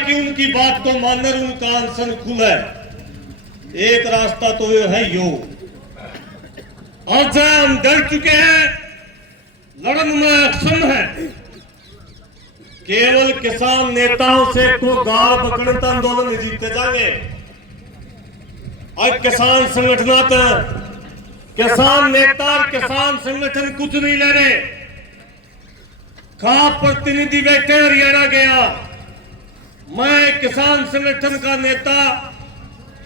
कि उनकी बात को मानकर उनका अनशन खुले। एक रास्ता तो ये है यो, आज हम डर चुके हैं, लड़न में अक्षम है। केवल किसान नेताओं से को गाल बकड़त आंदोलन जीते जाएंगे। और किसान संगठन, किसान नेता, किसान संगठन कुछ नहीं ले रहे। का प्रतिनिधि बैठे हरियाणा गया, मैं किसान संगठन का नेता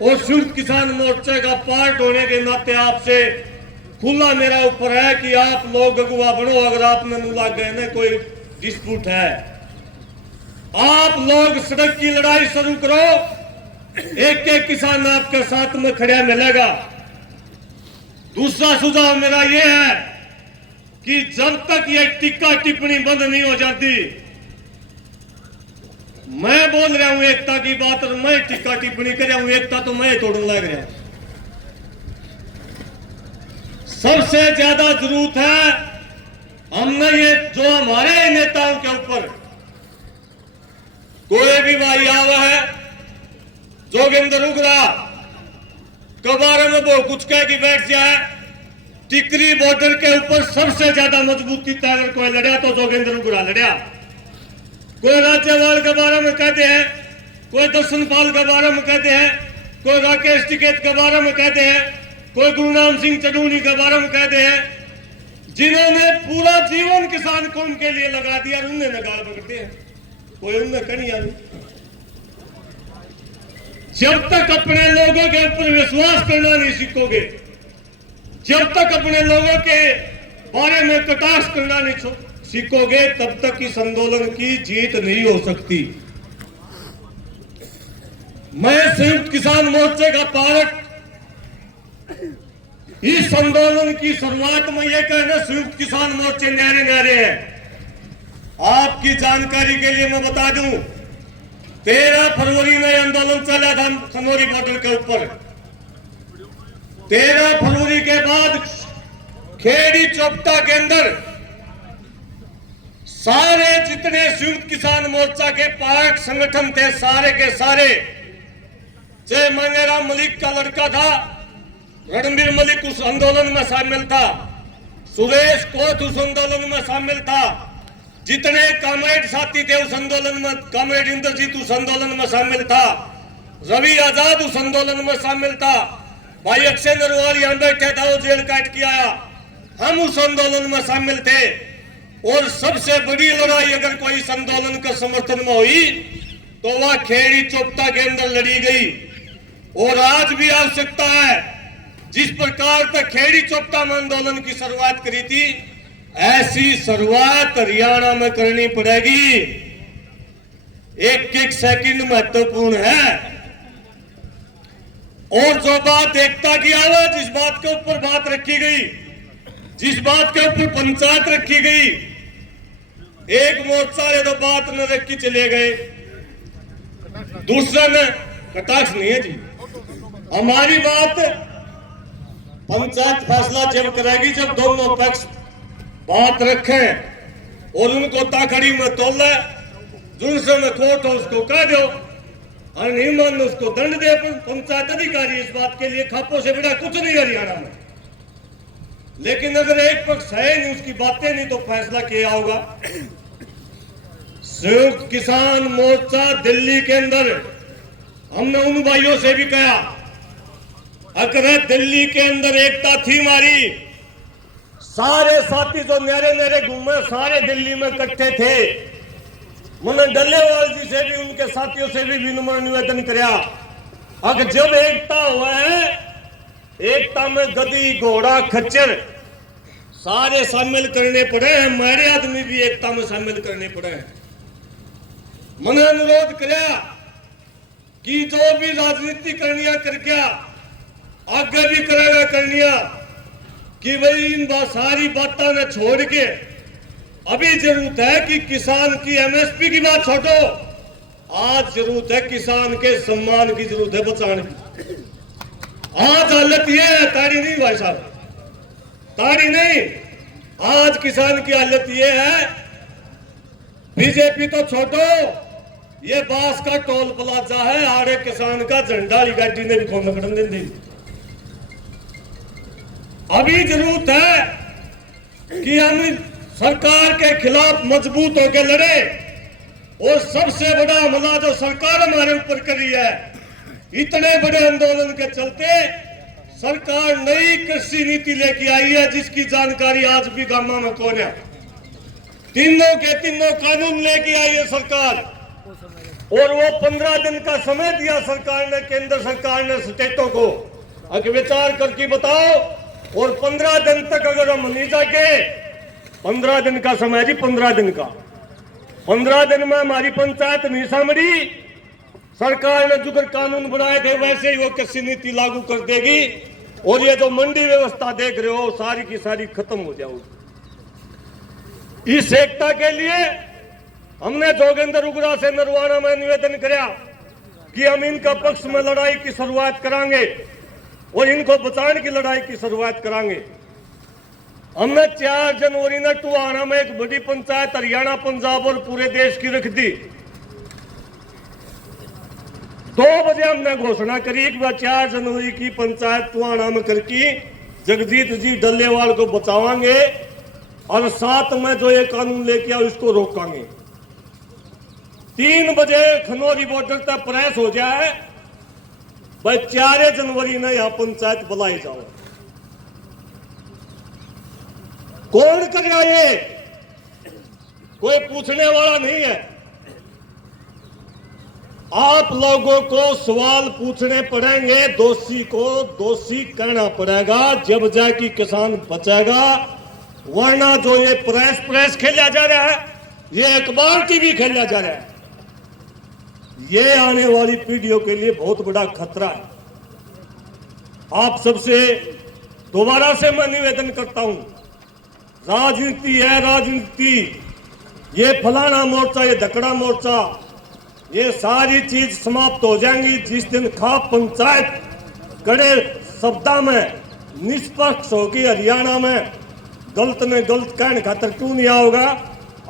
और संयुक्त किसान मोर्चे का पार्ट होने के नाते आपसे खुला मेरा ऊपर है कि आप लोग अगुवा बनो। अगर आपने मुला गए ना कोई डिस्प्यूट है, आप लोग सड़क की लड़ाई शुरू करो, एक एक किसान आपके साथ में खड़ा मिलेगा। दूसरा सुझाव मेरा यह है कि जब तक ये टीका टिप्पणी बंद नहीं हो जाती, मैं बोल रहा हूं एकता की बात और मैं टीका टिप्पणी कर रहा हूं, एकता तो मैं तोड़ने लग रहा हूं। सबसे ज्यादा जरूरत है हमने ये जो हमारे नेताओं के ऊपर कोई भी भाई आवा है, जोगिंदर उगरा के बारे में वो कुछ कह के बैठ जाए। टिकरी बॉर्डर के ऊपर सबसे ज्यादा मजबूती से अगर कोई लड़ा तो जोगिंदर उगरा लड़ा। कोई राज्यपाल के बारे में कहते हैं, कोई दर्शनपाल के बारे में कहते हैं, कोई राकेश टिकैत के बारे में कहते हैं, कोई गुरुनाम सिंह चडूनी के बारे में कहते हैं, जिन्होंने पूरा जीवन किसान कौम के लिए लगा दिया, उन्हें गाल पकड़ते हैं। कोई उनमें कहीं नहीं। जब तक अपने लोगों के ऊपर विश्वास करना नहीं सीखोगे, जब तक अपने लोगों के बारे में कटाक्ष करना नहीं सीखोगे, तब तक इस आंदोलन की जीत नहीं हो सकती। मैं संयुक्त किसान मोर्चे का पार्ट इस आंदोलन की शुरुआत में यह कहना, संयुक्त किसान मोर्चे न्यारे न्यारे हैं। आपकी जानकारी के लिए मैं बता दूं, 13 फरवरी में आंदोलन चला था खनौरी बॉर्डर के ऊपर। 13 फरवरी के बाद खेड़ी चौपटा के अंदर सारे जितने संयुक्त किसान मोर्चा के पार्ट संगठन थे, सारे के सारे, चाहे मंगेराम मलिक का लड़का था, रणबीर मलिक उस आंदोलन में शामिल था, सुरेश कोथ उस आंदोलन में शामिल था, जितने कॉमरेड साथी थे उस आंदोलन में, कॉमरेड इंद्रजीत उस आंदोलन में शामिल था, रवि आजाद उस आंदोलन में शामिल था, भाई अक्षय नरवाल यहां बैठे था, वो जेल काट के आया, हम उस आंदोलन में शामिल थे। और सबसे बड़ी लड़ाई अगर कोई इस आंदोलन के समर्थन में हुई तो वह खेड़ी चौपटा के अंदर लड़ी गई। और आज भी आवश्यकता है, जिस प्रकार तक खेड़ी चौपटा में आंदोलन की शुरुआत करी थी, ऐसी शुरुआत हरियाणा में करनी पड़ेगी। एक एक सेकंड महत्वपूर्ण है। और जो बात एकता की आवाज, जिस बात के ऊपर बात रखी गई, जिस बात के ऊपर पंचायत रखी गई, एक मोर्चा ने तो बात न रखी चले गए, दूसरा ने कटाक्ष नहीं है जी। हमारी बात पंचायत फैसला जब करेगी, जब दोनों पक्ष बात रखें और उनको ताकड़ी में तोले, जिनसे में कोर्ट हो उसको कह दो, और नहीं मान उसको दंड दे। पंचायत अधिकारी इस बात के लिए खापों से बड़ा कुछ नहीं हरियाणा में। लेकिन अगर एक पक्ष है नहीं, उसकी बातें नहीं, तो फैसला किया होगा। संयुक्त किसान मोर्चा दिल्ली के अंदर, हमने उन भाइयों से भी कहा, अगर दिल्ली के अंदर एकता थी हमारी, सारे साथी जो न्यारे न्यारे घूमे, सारे दिल्ली में इकट्ठे थे। मैंने डल्लेवाल जी से भी, उनके साथियों से भी विनम्र निवेदन किया, अगर जब एकता हुआ है, एकता में गधी घोड़ा खच्चर सारे शामिल करने पड़े हैं, हमारे आदमी भी एकता में शामिल करने पड़े हैं। मैंने अनुरोध किया कि जो भी राजनीति करनिया करके आगे भी करेगा करनिया, कि भाई इन सारी बातों ने छोड़ के अभी जरूरत है कि किसान की एमएसपी की बात छोड़ो, आज जरूरत है किसान के सम्मान की, जरूरत है बचाने की। आज हालत ये है, ताड़ी नहीं भाई साहब, ताड़ी नहीं, आज किसान की हालत ये है, बीजेपी तो छोड़ो, ये बास का टोल प्लाजा है, आड़े किसान का झंडा वाली गाड़ी ने भी कौन नकड़न दे दी। अभी जरूरत है कि हम सरकार के खिलाफ मजबूत होकर लड़े, और सबसे बड़ा हमला जो सरकार हमारे ऊपर करी है, इतने बड़े आंदोलन के चलते सरकार नई कृषि नीति लेके आई है, जिसकी जानकारी आज भी गामा में कौन है। तीनों के तीनों कानून लेके आई है सरकार, और वो 15 दिन का समय दिया सरकार ने, केंद्र सरकार ने स्टेटों को अगर विचार करके बताओ। और 15 दिन तक अगर हम नहीं जाके, 15 दिन का समय जी, 15 दिन का, 15 दिन में हमारी पंचायत नहीं सामड़ी, सरकार ने जो कानून बनाए थे वैसे ही वो कृषि नीति लागू कर देगी, और ये जो मंडी व्यवस्था देख रहे हो सारी की सारी खत्म हो जाएगी। इस एकता के लिए हमने जोगेंद्र उगरा से नरवाना में निवेदन किया कि हम इनका पक्ष में लड़ाई की शुरुआत करांगे और इनको बचाने की लड़ाई की शुरुआत करांगे। हमने 4 जनवरी ने टुहाना में एक बड़ी पंचायत हरियाणा, पंजाब और पूरे देश की रख दी। 2 बजे हमने घोषणा करी कि 4 जनवरी की पंचायत टुहाना में करके जगजीत जी डल्लेवाल को बचावांगे, और 7 में जो ये कानून लेके आओ इसको रोकांगे। 3 बजे खनौरी बॉर्डर तक प्रेस हो जाए, भाई 4 जनवरी ने यहां पंचायत बुलाई जाओ। कौन करेगा ये? कोई पूछने वाला नहीं है। आप लोगों को सवाल पूछने पड़ेंगे, दोषी को दोषी कहना पड़ेगा, जब जाके किसान बचेगा। वरना जो ये प्रेस खेला जा रहा है, ये अखबार टीवी खेला जा रहा है, ये आने वाली पीढ़ियों के लिए बहुत बड़ा खतरा है। आप सबसे दोबारा से मैं निवेदन करता हूं, राजनीति है राजनीति, ये फलाना मोर्चा, ये धकड़ा मोर्चा, ये सारी चीज समाप्त हो जाएंगी जिस दिन खाप पंचायत कड़े शब्दा में निष्पक्ष होगी। हरियाणा में गलत ने गलत कहने खातर क्यों नहीं आओगा?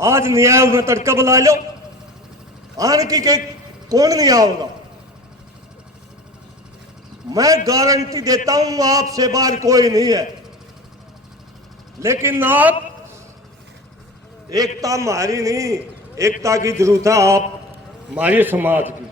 आज नहीं आया उन्हें तड़का बुला लो, आने की कौन नहीं आओगा? मैं गारंटी देता हूं आपसे बाहर कोई नहीं है, लेकिन आप एकता हमारी नहीं, एकता की जरूरत है आप हमारे समाज की।